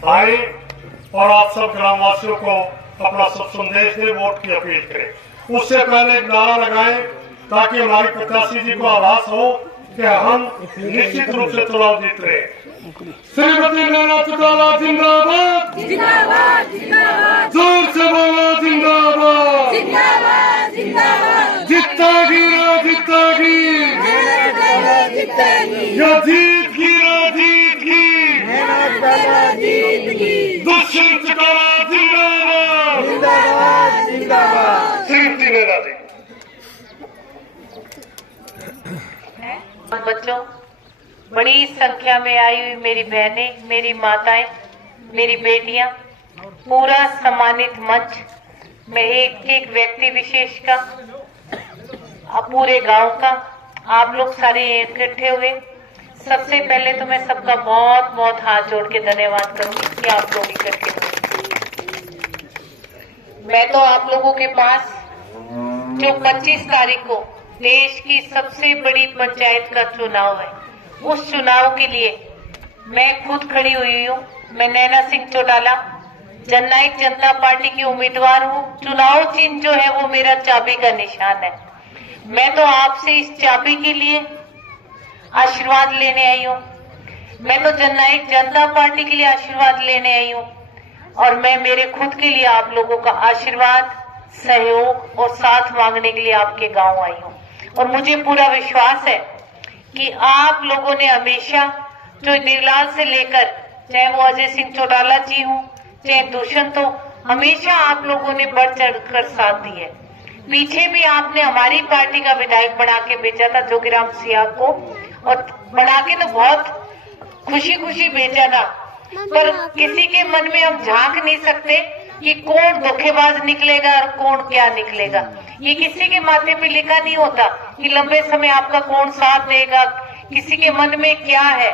आए और आप सब ग्रामवासियों को अपना सब संदेश दे, वोट की अपील करें। उससे पहले एक नारा लगाएं ताकि हमारे प्रत्याशी जी को आभास हो कि हम निश्चित रूप से चुनाव जीत रहे हैं। श्रीमती नैना चौटाला जिंदाबाद, जिंदाबाद जिंदाबाद, जोर से बोलो जिंदाबाद, जिंदाबाद जिंदाबाद, जितेगी ना जितेगी, या जीत की ना जीत की, दुष्यंत चौटाला जिंदाबाद, जिंदाबाद जिंदाबाद। श्रीमती नैना जी। बच्चों, बड़ी संख्या में आई हुई मेरी बहनें, मेरी माताएं, मेरी बेटियां, पूरा सम्मानित मंच में एक एक व्यक्ति विशेष का, पूरे गांव का, आप लोग सारे इकट्ठे हुए। सबसे पहले तो मैं सबका बहुत बहुत हाथ जोड़ के धन्यवाद करूंगी कि आप लोग इकट्ठे हुए। मैं तो आप लोगों के पास जो 25 तारीख को देश की सबसे बड़ी पंचायत का चुनाव है, उस चुनाव के लिए मैं खुद खड़ी हुई हूँ। मैं नैना सिंह चौटाला जननायक जनता पार्टी की उम्मीदवार हूँ। चुनाव चिन्ह जो है वो मेरा चाबी का निशान है। मैं तो आपसे इस चाबी के लिए आशीर्वाद लेने आई हूँ। मैं तो जननायक जनता पार्टी के लिए आशीर्वाद लेने आई हूँ और मैं मेरे खुद के लिए आप लोगों का आशीर्वाद, सहयोग और साथ मांगने के लिए आपके गांव आई हूँ। और मुझे पूरा विश्वास है कि आप लोगों ने हमेशा, जो निर्लाल से लेकर चाहे वो अजय सिंह चौटाला जी हो, चाहे दुष्यंत हो, हमेशा आप लोगों ने बढ़ चढ़ कर साथ दी है। पीछे भी आपने हमारी पार्टी का विधायक बना के भेजा था जोगीराम सियाह को, और बना के तो बहुत खुशी खुशी भेजा था, पर किसी के मन में हम झांक नहीं सकते कि कौन धोखेबाज निकलेगा और कौन क्या निकलेगा। ये किसी के माथे पे लिखा नहीं होता कि लंबे समय आपका कौन साथ देगा, किसी के मन में क्या है,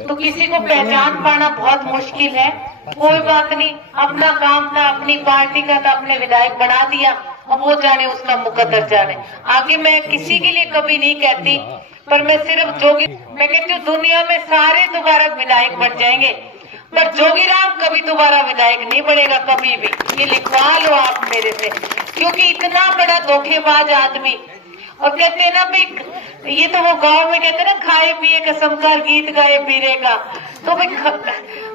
तो किसी को पहचान पाना बहुत मुश्किल है। कोई बात नहीं, अपना काम था, अपनी पार्टी का था, अपने विधायक बना दिया, अब वो जाने उसका मुकद्दर जाने। आगे मैं किसी के लिए कभी नहीं कहती, पर मैं सिर्फ मैं कहती हूँ दुनिया में सारे दोबारा विधायक बन जाएंगे, पर जोगीराम कभी दोबारा विधायक नहीं बनेगा कभी भी। ये लिखवा लो आप मेरे से, क्योंकि इतना बड़ा धोखेबाज आदमी। और कहते हैं ना भाई, ये तो वो गांव में कहते हैं ना, खाए पिए कसम का गीत गाए पीरे का। तो भाई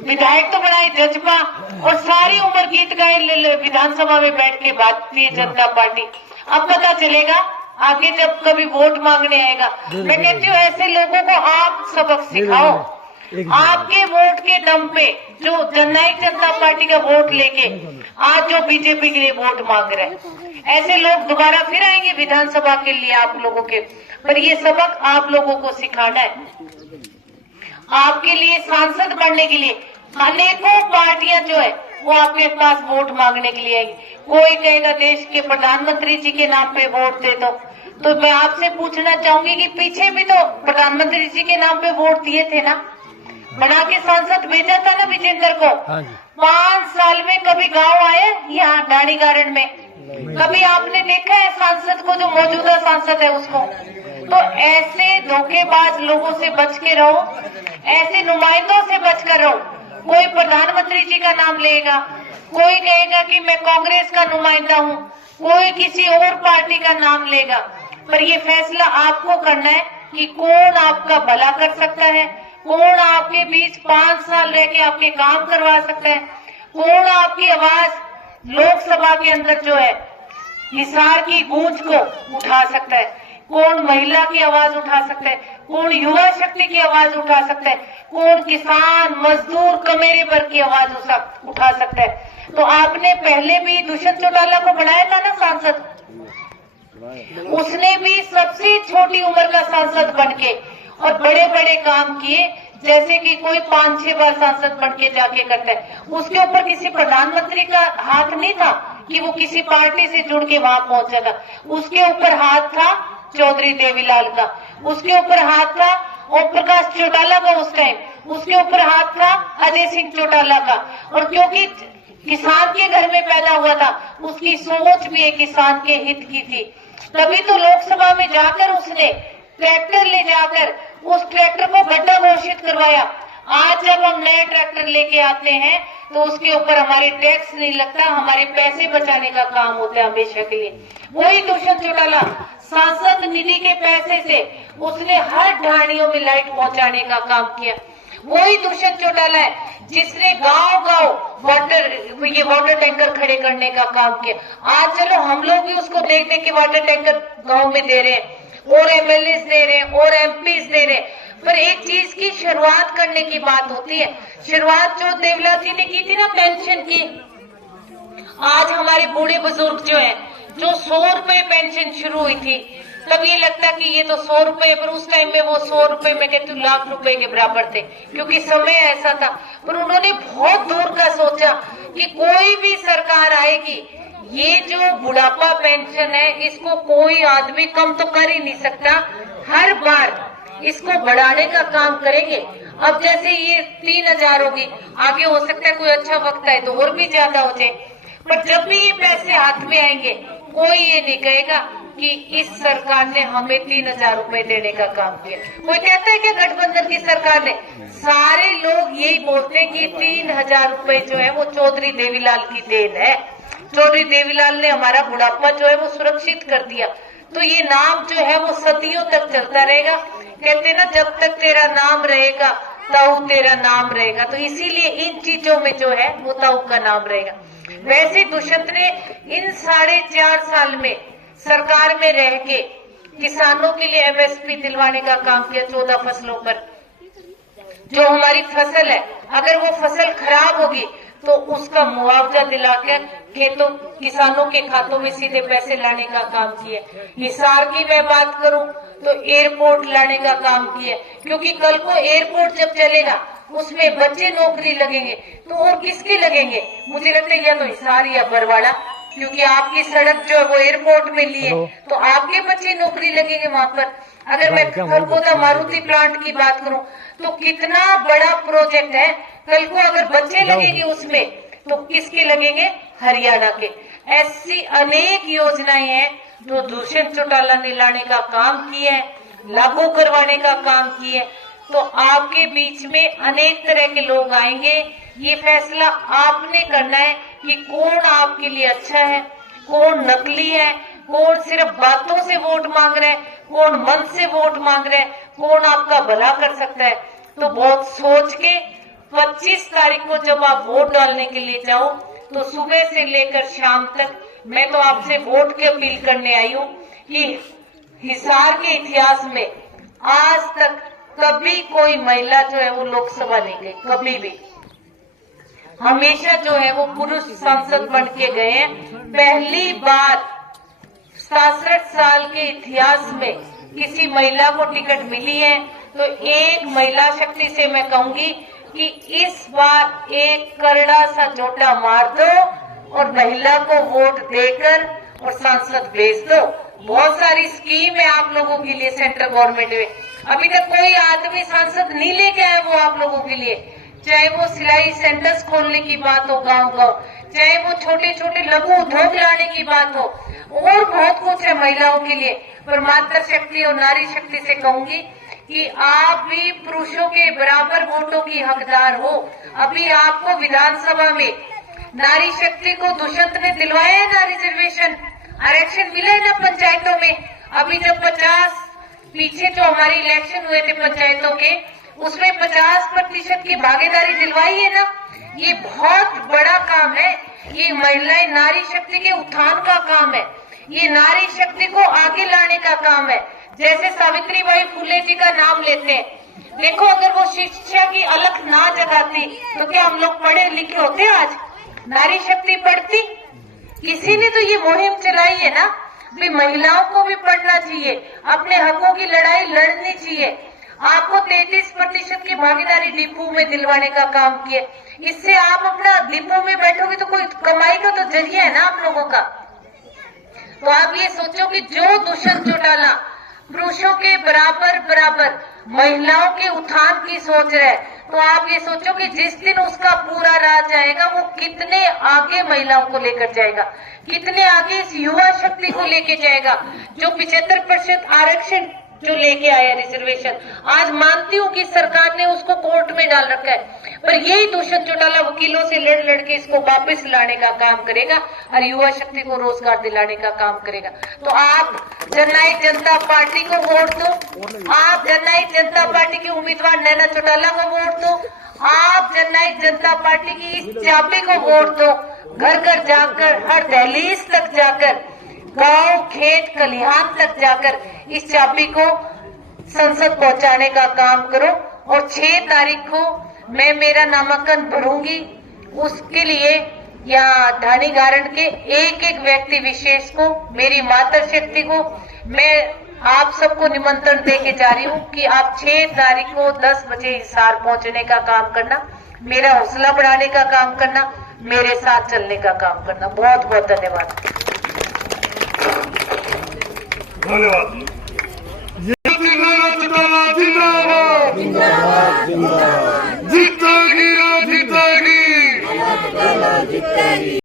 विधायक तो बनाए जज्बा, और सारी उम्र गीत गाए विधानसभा में बैठ के भारतीय जनता पार्टी। अब पता चलेगा आगे जब कभी वोट मांगने आएगा। मैं कहती हूँ ऐसे लोगों को आप सबक सिखाओ। आपके वोट के दम पे जो जननायक जनता पार्टी का वोट लेके आज जो बीजेपी के लिए वोट मांग रहे हैं, ऐसे लोग दोबारा फिर आएंगे विधानसभा के लिए आप लोगों के। पर ये सबक आप लोगों को सिखाना है। आपके लिए सांसद बनने के लिए अनेकों पार्टियां जो है वो आपके पास वोट मांगने के लिए आएंगी। कोई कहेगा देश के प्रधानमंत्री जी के नाम पे वोट दे दो, तो मैं आपसे पूछना चाहूंगी कि पीछे भी तो प्रधानमंत्री जी के नाम पे वोट दिए थे ना, बना के सांसद भेजा था ना विजेंद्र को। 5 साल में कभी गांव आए यहाँ डाणी गार्डन में? कभी आपने देखा है सांसद को, जो मौजूदा सांसद है उसको? तो ऐसे धोखेबाज लोगों से बच के रहो, ऐसे नुमाइंदों से बच कर रहो। कोई प्रधानमंत्री जी का नाम लेगा, कोई कहेगा कि मैं कांग्रेस का नुमाइंदा हूँ, कोई किसी और पार्टी का नाम लेगा। पर ये फैसला आपको करना है कि कौन आपका भला कर सकता है, कौन आपके बीच 5 साल रह के आपके काम करवा सकता है, कौन आपकी आवाज लोकसभा के अंदर जो है हिसार की गूंज को उठा सकता है, कौन महिला की आवाज उठा सकता है, कौन युवा शक्ति की आवाज उठा सकता है, कौन किसान मजदूर कमेरे पर की आवाज उठा सकता है। तो आपने पहले भी दुष्यंत चौटाला को बनाया था ना सांसद, उसने भी सबसे छोटी उम्र का सांसद बनके और बड़े बड़े काम किए, जैसे कि कोई 5-6 बार सांसद बन के जाके करता है। उसके ऊपर किसी प्रधानमंत्री का हाथ नहीं था कि वो किसी पार्टी से जुड़ के वहां पहुंचा था। उसके ऊपर हाथ था चौधरी देवीलाल का, उसके ऊपर हाथ था ओम प्रकाश चौटाला का उस टाइम, उसके ऊपर हाथ था अजय सिंह चौटाला का। और क्योंकि किसान के घर में पैदा हुआ था, उसकी सोच भी एक किसान के हित की थी, तभी तो लोकसभा में जाकर उसने ट्रैक्टर ले जाकर उस ट्रैक्टर को गड्ढा घोषित करवाया। आज जब हम नए ट्रैक्टर लेके आते हैं तो उसके ऊपर हमारी टैक्स नहीं लगता, हमारे पैसे बचाने का काम होता है हमेशा के लिए। वही दुष्यंत चौटाला सांसद निधि के पैसे से उसने हर ढाणियों में लाइट पहुंचाने का काम किया। वही दुष्यंत चौटाला है जिसने गांव-गांव वाटर टैंकर खड़े करने का काम किया। आज चलो हम लोग भी उसको देख देख के वाटर टैंकर गांव में दे रहे हैं और एमएलए दे रहे हैं और एमपी दे रहे हैं, पर एक चीज की शुरुआत करने की बात होती है। शुरुआत जो देवला जी ने की थी ना पेंशन की, आज हमारे बूढ़े बुजुर्ग जो है, जो 100 रुपए पेंशन शुरू हुई थी, तब ये लगता कि ये तो 100 रुपए, पर उस टाइम में वो 100 रुपए में कहती लाख रुपए के बराबर थे, क्योंकि समय ऐसा था। पर उन्होंने बहुत दूर का सोचा कि कोई भी सरकार आएगी, ये जो बुढ़ापा पेंशन है इसको कोई आदमी कम तो कर ही नहीं सकता, हर बार इसको बढ़ाने का काम करेंगे। अब जैसे ये 3000 होगी, आगे हो सकता है कोई अच्छा वक्त आए तो और भी ज्यादा हो जाए, पर जब भी ये पैसे हाथ में आएंगे कोई ये नहीं कहेगा कि इस सरकार ने हमें 3000 रुपए देने का काम किया। कोई कहता है कि गठबंधन की सरकार ने, सारे लोग यही बोलते हैं कि 3000 रुपए जो है वो चौधरी देवीलाल की देन है। चौधरी देवीलाल ने हमारा बुढ़ापा जो है वो सुरक्षित कर दिया। तो ये नाम जो है वो सदियों तक चलता रहेगा। कहते ना जब तक तेरा नाम रहेगा ताऊ तेरा नाम रहेगा, तो इसीलिए इन चीजों में जो है वो ताऊ का नाम रहेगा। वैसे दुष्यंत ने इन 4.5 साल में सरकार में रह के किसानों के लिए एमएसपी दिलवाने का काम किया। 14 फसलों पर जो हमारी फसल है, अगर वो फसल खराब होगी तो उसका मुआवजा दिलाकर खेतों किसानों के खातों में सीधे पैसे लाने का काम किया। हिसार की मैं बात करूं तो एयरपोर्ट लाने का काम किया, क्योंकि कल को एयरपोर्ट जब चलेगा उसमें बच्चे नौकरी लगेंगे तो और किसके लगेंगे? मुझे लगता है या तो हिसार या बरवाड़ा, क्योंकि आपकी सड़क जो है वो एयरपोर्ट में लिए तो आपके बच्चे नौकरी लगेंगे वहां पर। अगर मैं खरगोदा मारुति प्लांट की बात करूं तो कितना बड़ा प्रोजेक्ट है, कल को अगर बच्चे लगेंगे उसमें तो किसके लगेंगे? हरियाणा के। ऐसी अनेक योजनाएं हैं जो दुष्यंत चौटाला ने लाने का काम किए है, लागू करवाने का काम किए। तो आपके बीच में अनेक तरह के लोग आएंगे, ये फैसला आपने करना है कि कौन आपके लिए अच्छा है, कौन नकली है, कौन सिर्फ बातों से वोट मांग रहा है, कौन मन से वोट मांग रहा है, कौन आपका भला कर सकता है। तो बहुत सोच के 25 तारीख को जब आप वोट डालने के लिए जाओ तो सुबह से लेकर शाम तक मैं तो आपसे वोट की अपील करने आई हूँ कि हिसार के इतिहास में आज तक कभी कोई महिला जो है वो लोकसभा नहीं गई, कभी भी। हमेशा जो है वो पुरुष सांसद बन के गए हैं। पहली बार 67 साल के इतिहास में किसी महिला को टिकट मिली है। तो एक महिला शक्ति से मैं कहूंगी कि इस बार एक करड़ा सा जोटा मार दो और महिला को वोट देकर और सांसद भेज दो। बहुत सारी स्कीम है आप लोगों के लिए सेंट्रल गवर्नमेंट में, अभी तक कोई आदमी सांसद नहीं लेके आया वो आप लोगों के लिए। चाहे वो सिलाई सेंटर्स खोलने की बात हो गांव-गांव, चाहे वो छोटे छोटे लघु उद्योग लाने की बात हो, और बहुत कुछ है महिलाओं के लिए। पर मातृ शक्ति और नारी शक्ति से कहूंगी कि आप भी पुरुषों के बराबर वोटों की हकदार हो। अभी आपको विधानसभा में नारी शक्ति को दुष्यंत ने दिलवाया है ना रिजर्वेशन, आरक्षण मिला है ना पंचायतों में। अभी जब 50 पीछे जो हमारे इलेक्शन हुए थे पंचायतों के, उसमें 50% की भागीदारी दिलवाई है ना। ये बहुत बड़ा काम है, ये महिलाएं नारी शक्ति के उत्थान का काम है, ये नारी शक्ति को आगे लाने का काम है। जैसे सावित्रीबाई फुले जी का नाम लेते हैं, देखो अगर वो शिक्षा की अलख ना जगाती तो क्या हम लोग पढ़े लिखे होते आज? नारी शक्ति पढ़ती? किसी ने तो ये मुहिम चलाई है ना भी महिलाओं को भी पढ़ना चाहिए, अपने हकों की लड़ाई लड़नी चाहिए। आपको 33% की भागीदारी डिपो में दिलवाने का काम किया। इससे आप अपना डिपो में बैठोगे तो कोई कमाई का तो जरिया है ना आप लोगों का। तो आप ये सोचो कि जो दुष्यंत चौटाला पुरुषों के बराबर महिलाओं के उत्थान की सोच रहा है, तो आप ये सोचो कि जिस दिन उसका पूरा राज आएगा वो कितने आगे महिलाओं को लेकर जाएगा, कितने आगे इस युवा शक्ति को लेके जाएगा जो 75% आरक्षण जो लेके आया रिजर्वेशन। आज मानती हूँ कि सरकार ने उसको कोर्ट में डाल रखा है, पर यही दुष्यंत चौटाला वकीलों से लड़ लड़ के इसको वापस लाने का काम करेगा और युवा शक्ति को रोजगार दिलाने का काम करेगा। तो आप जननायक जनता पार्टी को वोट दो, आप जननायक जनता पार्टी के उम्मीदवार नैना चौटाला को वोट दो, आप जननायक जनता पार्टी की इस चाबी को वोट दो। घर घर जाकर, हर दहलीज तक जाकर, गांव खेत खलिहान तक जाकर इस चाबी को संसद पहुंचाने का काम करो। और 6 तारीख को मैं मेरा नामांकन भरूंगी। उसके लिए यहाँ ढाणी गारंट के एक एक व्यक्ति विशेष को, मेरी मातृशक्ति को मैं आप सबको निमंत्रण देके जा रही हूँ कि आप 6 तारीख को 10 बजे हिसार पहुंचने का काम करना, मेरा हौसला बढ़ाने का काम करना, मेरे साथ चलने का काम करना। बहुत बहुत धन्यवाद। धन्यवाद। जिंदाबाद जिंदाबाद जिंदाबाद जीतेगी ना जीतेगी जितेगी।